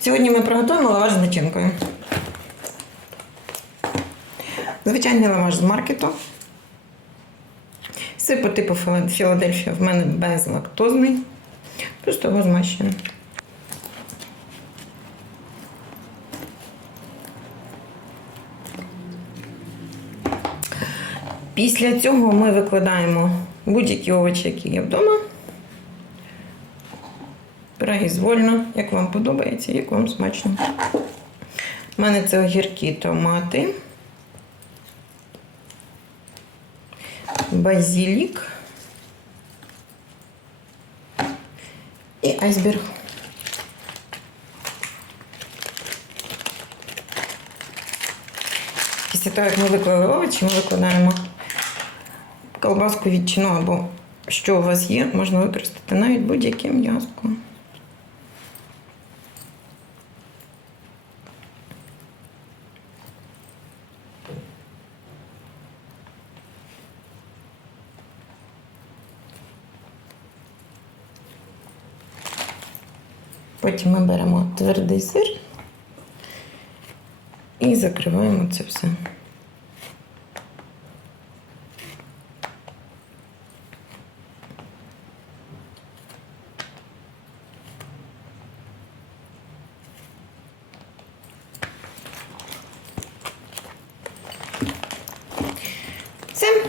Сьогодні ми приготуємо лаваш з начинкою. Звичайний лаваш з маркету. Сир по типу Філа- Філадельфія в мене безлактозний. Просто його змащено. Після цього ми викладаємо будь-які овочі, які є вдома. Произвольно, як вам подобається, як вам смачно. У мене це огірки, томати, базилік і айсберг. Після того, як ми виклали овочі, ми викладаємо колбаску ветчину або що у вас є, можна використати навіть будь-яке м'язко. Потім ми беремо твердий сир і закриваємо це все. Все.